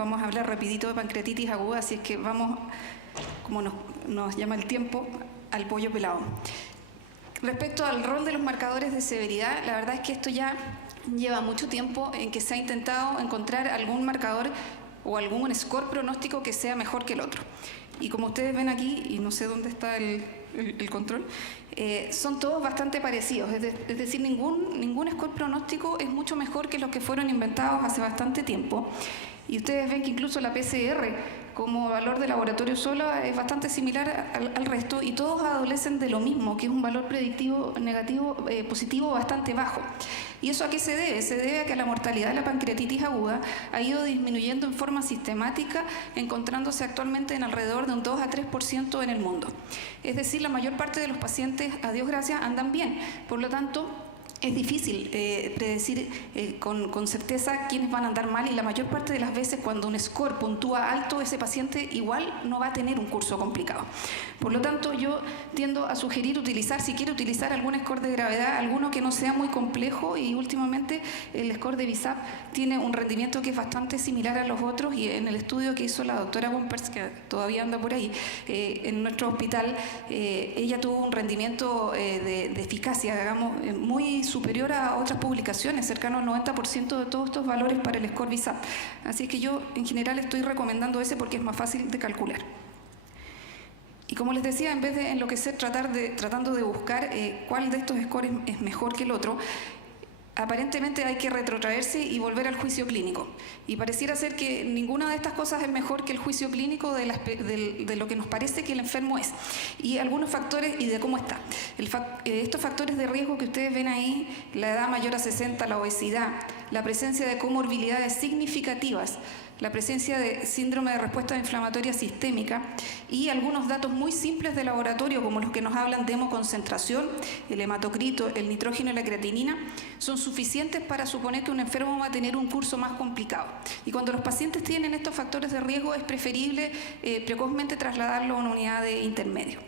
vamos a hablar rapidito de pancreatitis aguda, así es que vamos, como nos llama el tiempo, al pollo pelado. Respecto al rol de los marcadores de severidad, la verdad es que esto ya lleva mucho tiempo en que se ha intentado encontrar algún marcador o algún score pronóstico que sea mejor que el otro. Y como ustedes ven aquí, y no sé dónde está el control, son todos bastante parecidos, es decir, ningún score pronóstico es mucho mejor que los que fueron inventados hace bastante tiempo. Y ustedes ven que incluso la PCR como valor de laboratorio solo es bastante similar al resto, y todos adolecen de lo mismo, que es un valor predictivo negativo, positivo bastante bajo. ¿Y eso a qué se debe? Se debe a que la mortalidad de la pancreatitis aguda ha ido disminuyendo en forma sistemática, encontrándose actualmente en alrededor de un 2 a 3% en el mundo. Es decir, la mayor parte de los pacientes, a Dios gracias, andan bien. Por lo tanto, es difícil predecir con certeza quiénes van a andar mal, y la mayor parte de las veces cuando un score puntúa alto, ese paciente igual no va a tener un curso complicado. Por lo tanto, yo tiendo a sugerir utilizar, si quiere utilizar algún score de gravedad, alguno que no sea muy complejo, y últimamente el score de BISAP tiene un rendimiento que es bastante similar a los otros, y en el estudio que hizo la doctora Bumpers, que todavía anda por ahí, en nuestro hospital, ella tuvo un rendimiento de eficacia, digamos, muy superior a otras publicaciones, cercano al 90% de todos estos valores para el score BISAP. Así que yo en general estoy recomendando ese porque es más fácil de calcular. Y como les decía, en vez de enloquecer tratando de buscar cuál de estos scores es mejor que el otro, aparentemente hay que retrotraerse y volver al juicio clínico. Y pareciera ser que ninguna de estas cosas es mejor que el juicio clínico de lo que nos parece que el enfermo es. Y algunos factores y de cómo está. Estos factores de riesgo que ustedes ven ahí, la edad mayor a 60, la obesidad, la presencia de comorbilidades significativas, la presencia de síndrome de respuesta inflamatoria sistémica y algunos datos muy simples de laboratorio, como los que nos hablan de hemoconcentración, el hematocrito, el nitrógeno y la creatinina, son suficientes para suponer que un enfermo va a tener un curso más complicado. Y cuando los pacientes tienen estos factores de riesgo, es preferible precozmente trasladarlo a una unidad de intermedio.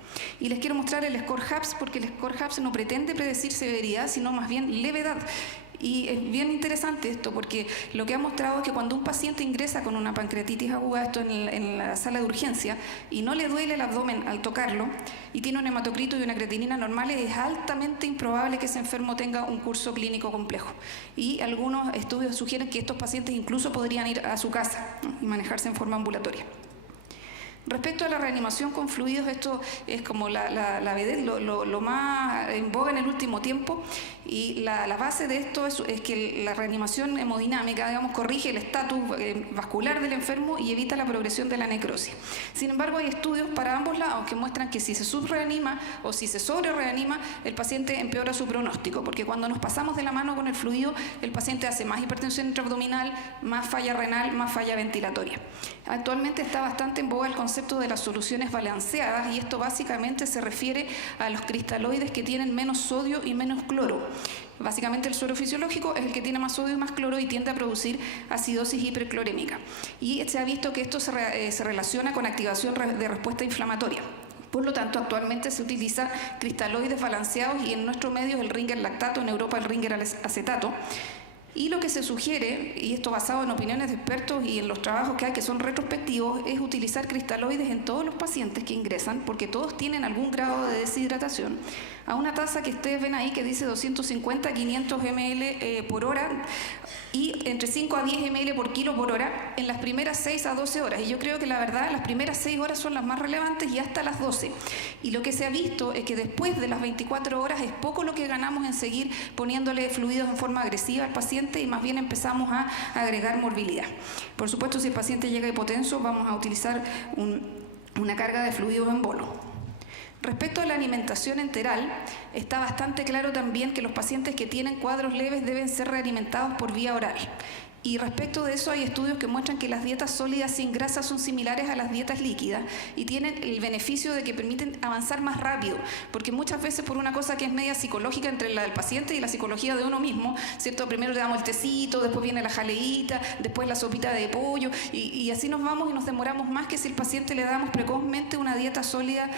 Y les quiero mostrar el score HAPS, porque el score HAPS no pretende predecir severidad, sino más bien levedad. Y es bien interesante esto, porque lo que ha mostrado es que cuando un paciente ingresa con una pancreatitis aguda, esto en la sala de urgencia, y no le duele el abdomen al tocarlo, y tiene un hematocrito y una creatinina normales, es altamente improbable que ese enfermo tenga un curso clínico complejo. Y algunos estudios sugieren que estos pacientes incluso podrían ir a su casa, ¿no?, y manejarse en forma ambulatoria. Respecto a la reanimación con fluidos, esto es como la vedette, lo más en boga en el último tiempo, y la base de esto es que la reanimación hemodinámica, digamos, corrige el estatus vascular del enfermo y evita la progresión de la necrosis. Sin embargo, hay estudios para ambos lados que muestran que si se subreanima o si se sobrereanima, el paciente empeora su pronóstico, porque cuando nos pasamos de la mano con el fluido, el paciente hace más hipertensión intraabdominal, más falla renal, más falla ventilatoria. Actualmente está bastante en boga el concepto de las soluciones balanceadas, y esto básicamente se refiere a los cristaloides que tienen menos sodio y menos cloro. Básicamente el suero fisiológico es el que tiene más sodio y más cloro y tiende a producir acidosis hiperclorémica. Y se ha visto que esto se relaciona con activación de respuesta inflamatoria. Por lo tanto, actualmente se utiliza cristaloides balanceados, y en nuestro medio es el Ringer lactato, en Europa el Ringer acetato. Y lo que se sugiere, y esto basado en opiniones de expertos y en los trabajos que hay que son retrospectivos, es utilizar cristaloides en todos los pacientes que ingresan, porque todos tienen algún grado de deshidratación, a una tasa que ustedes ven ahí que dice 250 a 500 ml por hora, y entre 5 a 10 ml por kilo por hora en las primeras 6 a 12 horas. Y yo creo que la verdad las primeras 6 horas son las más relevantes, y hasta las 12. Y lo que se ha visto es que después de las 24 horas es poco lo que ganamos en seguir poniéndole fluidos en forma agresiva al paciente, y más bien empezamos a agregar morbilidad. Por supuesto, si el paciente llega hipotenso, vamos a utilizar una carga de fluidos en bolo. Respecto a la alimentación enteral, está bastante claro también que los pacientes que tienen cuadros leves deben ser realimentados por vía oral. Y respecto de eso hay estudios que muestran que las dietas sólidas sin grasa son similares a las dietas líquidas y tienen el beneficio de que permiten avanzar más rápido, porque muchas veces por una cosa que es media psicológica entre la del paciente y la psicología de uno mismo, ¿cierto? Primero le damos el tecito, después viene la jaleíta, después la sopita de pollo, y así nos vamos y nos demoramos más que si el paciente le damos precozmente una dieta sólida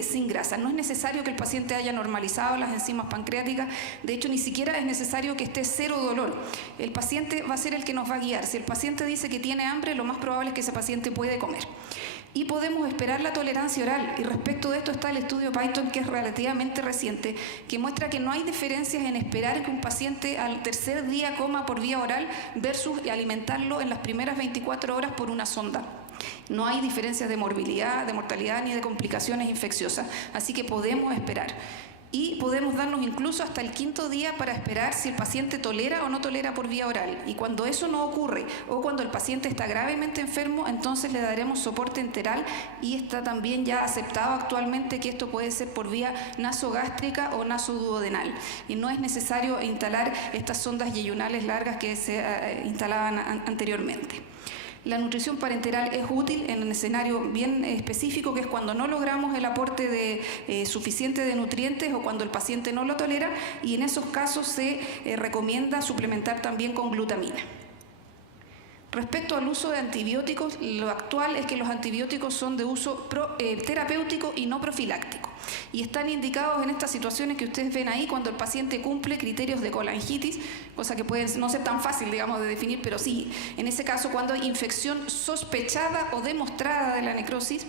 sin grasa. No es necesario que el paciente haya normalizado las enzimas pancreáticas, de hecho ni siquiera es necesario que esté cero dolor. El paciente va a ser el que nos va a guiar. Si el paciente dice que tiene hambre, lo más probable es que ese paciente puede comer. Y podemos esperar la tolerancia oral. Y respecto de esto está el estudio Python, que es relativamente reciente, que muestra que no hay diferencias en esperar que un paciente al tercer día coma por vía oral versus alimentarlo en las primeras 24 horas por una sonda. No hay diferencias de morbilidad, de mortalidad ni de complicaciones infecciosas. Así que podemos esperar. Y podemos darnos incluso hasta el 5.º día para esperar si el paciente tolera o no tolera por vía oral. Y cuando eso no ocurre o cuando el paciente está gravemente enfermo, entonces le daremos soporte enteral, y está también ya aceptado actualmente que esto puede ser por vía nasogástrica o nasoduodenal. Y no es necesario instalar estas sondas yeyunales largas que se instalaban anteriormente. La nutrición parenteral es útil en un escenario bien específico, que es cuando no logramos el aporte suficiente de nutrientes o cuando el paciente no lo tolera, y en esos casos se recomienda suplementar también con glutamina. Respecto al uso de antibióticos, lo actual es que los antibióticos son de uso terapéutico y no profiláctico. Y están indicados en estas situaciones que ustedes ven ahí, cuando el paciente cumple criterios de colangitis, cosa que puede no ser tan fácil, digamos, de definir, pero sí, en ese caso cuando hay infección sospechada o demostrada de la necrosis,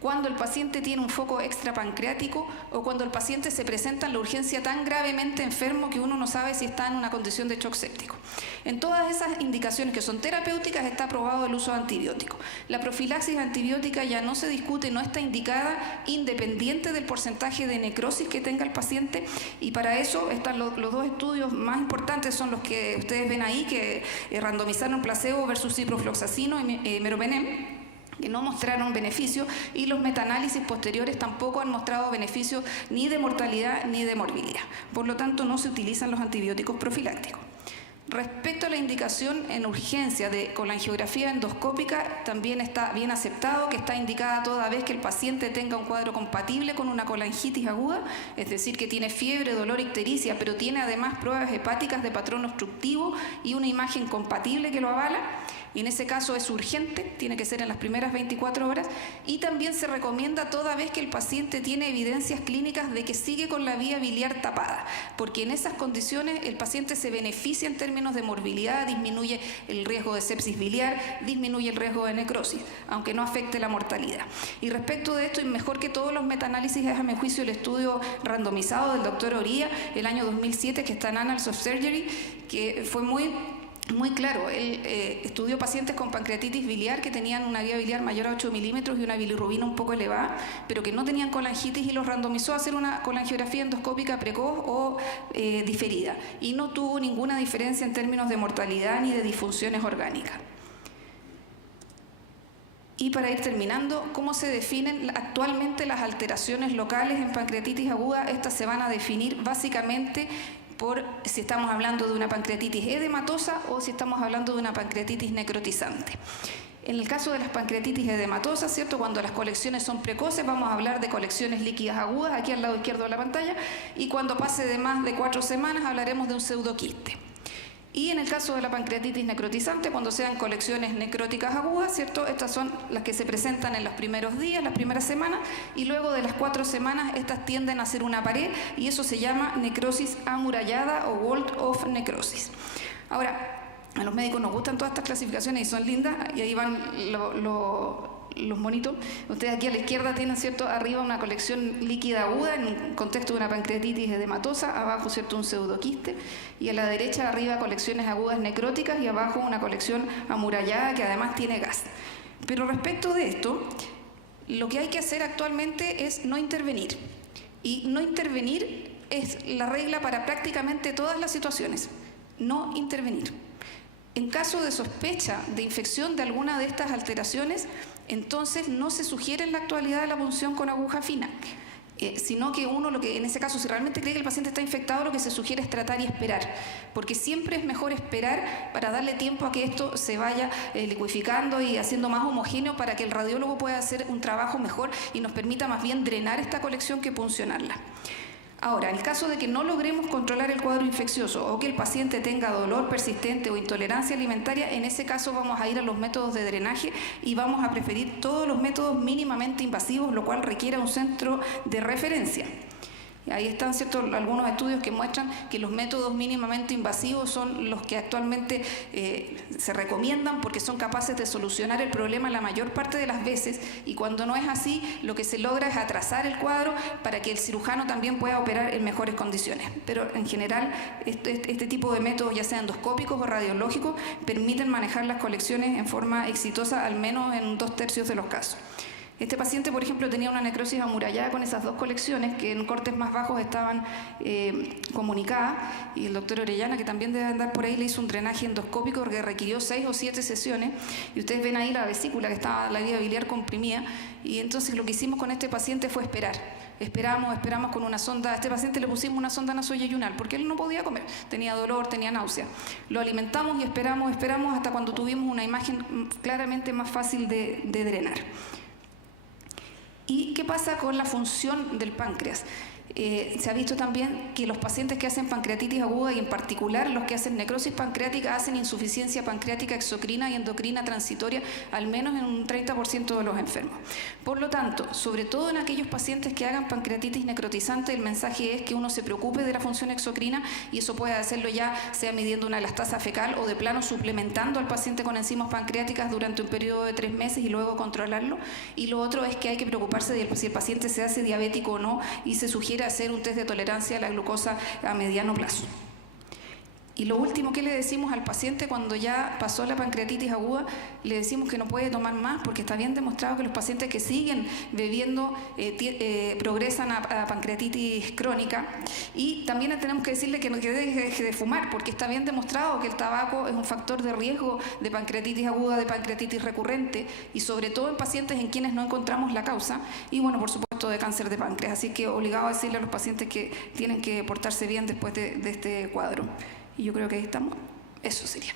cuando el paciente tiene un foco extrapancreático o cuando el paciente se presenta en la urgencia tan gravemente enfermo que uno no sabe si está en una condición de shock séptico. En todas esas indicaciones que son terapéuticas está aprobado el uso de antibióticos. La profilaxis antibiótica ya no se discute, no está indicada, independiente del porcentaje de necrosis que tenga el paciente, y para eso están los dos estudios más importantes, son los que ustedes ven ahí, que randomizaron placebo versus ciprofloxacino y meropenem, que no mostraron beneficio, y los metaanálisis posteriores tampoco han mostrado beneficio ni de mortalidad ni de morbilidad. Por lo tanto, no se utilizan los antibióticos profilácticos. Respecto a la indicación en urgencia de colangiografía endoscópica, también está bien aceptado que está indicada toda vez que el paciente tenga un cuadro compatible con una colangitis aguda, es decir, que tiene fiebre, dolor, ictericia, pero tiene además pruebas hepáticas de patrón obstructivo y una imagen compatible que lo avala. Y en ese caso es urgente, tiene que ser en las primeras 24 horas, y también se recomienda toda vez que el paciente tiene evidencias clínicas de que sigue con la vía biliar tapada, porque en esas condiciones el paciente se beneficia en términos de morbilidad, disminuye el riesgo de sepsis biliar, disminuye el riesgo de necrosis, aunque no afecte la mortalidad. Y respecto de esto, y mejor que todos los metaanálisis, es a mi juicio el estudio randomizado del doctor Oría, el año 2007, que está en Annals of Surgery, que fue muy claro. Él estudió pacientes con pancreatitis biliar que tenían una vía biliar mayor a 8 milímetros y una bilirrubina un poco elevada, pero que no tenían colangitis, y los randomizó a hacer una colangiografía endoscópica precoz o diferida, y no tuvo ninguna diferencia en términos de mortalidad ni de disfunciones orgánicas. Y para ir terminando, ¿cómo se definen actualmente las alteraciones locales en pancreatitis aguda? Estas se van a definir básicamente por si estamos hablando de una pancreatitis edematosa o si estamos hablando de una pancreatitis necrotizante. En el caso de las pancreatitis edematosas, ¿cierto?, cuando las colecciones son precoces, vamos a hablar de colecciones líquidas agudas, aquí al lado izquierdo de la pantalla, y cuando pase de más de 4 semanas hablaremos de un pseudoquiste. Y en el caso de la pancreatitis necrotizante, cuando sean colecciones necróticas agudas, ¿cierto?, estas son las que se presentan en los primeros días, las primeras semanas, y luego de las 4 semanas estas tienden a ser una pared, y eso se llama necrosis amurallada o walled off necrosis. Ahora, a los médicos nos gustan todas estas clasificaciones y son lindas, y ahí van los monitos. Ustedes aquí a la izquierda tienen, ¿cierto?, arriba una colección líquida aguda en un contexto de una pancreatitis edematosa, abajo, ¿cierto?, un pseudoquiste, y a la derecha arriba colecciones agudas necróticas y abajo una colección amurallada que además tiene gas. Pero respecto de esto, lo que hay que hacer actualmente es no intervenir, y no intervenir es la regla para prácticamente todas las situaciones. No intervenir. En caso de sospecha de infección de alguna de estas alteraciones, entonces no se sugiere en la actualidad la punción con aguja fina, sino que uno, lo que en ese caso, si realmente cree que el paciente está infectado, lo que se sugiere es tratar y esperar, porque siempre es mejor esperar para darle tiempo a que esto se vaya licuificando y haciendo más homogéneo, para que el radiólogo pueda hacer un trabajo mejor y nos permita más bien drenar esta colección que puncionarla. Ahora, en el caso de que no logremos controlar el cuadro infeccioso o que el paciente tenga dolor persistente o intolerancia alimentaria, en ese caso vamos a ir a los métodos de drenaje y vamos a preferir todos los métodos mínimamente invasivos, lo cual requiere un centro de referencia. Ahí están, ¿cierto?, algunos estudios que muestran que los métodos mínimamente invasivos son los que actualmente se recomiendan porque son capaces de solucionar el problema la mayor parte de las veces, y cuando no es así, lo que se logra es atrasar el cuadro para que el cirujano también pueda operar en mejores condiciones. Pero en general, este tipo de métodos, ya sean endoscópicos o radiológicos, permiten manejar las colecciones en forma exitosa, al menos en 2/3 de los casos. Este paciente, por ejemplo, tenía una necrosis amurallada con esas 2 colecciones que en cortes más bajos estaban comunicadas, y el doctor Orellana, que también debe andar por ahí, le hizo un drenaje endoscópico que requirió 6 o 7 sesiones, y ustedes ven ahí la vesícula que estaba, la vía biliar comprimida, y entonces lo que hicimos con este paciente fue esperar. Esperamos con una sonda. A este paciente le pusimos una sonda nasoyeyunal porque él no podía comer, tenía dolor, tenía náusea. Lo alimentamos y esperamos hasta cuando tuvimos una imagen claramente más fácil de drenar. ¿Y qué pasa con la función del páncreas? Se ha visto también que los pacientes que hacen pancreatitis aguda, y en particular los que hacen necrosis pancreática, hacen insuficiencia pancreática exocrina y endocrina transitoria, al menos en un 30% de los enfermos. Por lo tanto, sobre todo en aquellos pacientes que hagan pancreatitis necrotizante, el mensaje es que uno se preocupe de la función exocrina, y eso puede hacerlo ya sea midiendo una elastasa fecal o de plano suplementando al paciente con enzimas pancreáticas durante un periodo de 3 meses y luego controlarlo. Y lo otro es que hay que preocuparse de si el paciente se hace diabético o no, y se sugiere hacer un test de tolerancia a la glucosa a mediano plazo. Y lo último que le decimos al paciente cuando ya pasó la pancreatitis aguda, le decimos que no puede tomar más, porque está bien demostrado que los pacientes que siguen bebiendo progresan a pancreatitis crónica. Y también tenemos que decirle que deje de fumar, porque está bien demostrado que el tabaco es un factor de riesgo de pancreatitis aguda, de pancreatitis recurrente, y sobre todo en pacientes en quienes no encontramos la causa, y bueno, por supuesto, de cáncer de páncreas. Así que obligado a decirle a los pacientes que tienen que portarse bien después de este cuadro. Y yo creo que ahí estamos. Eso sería.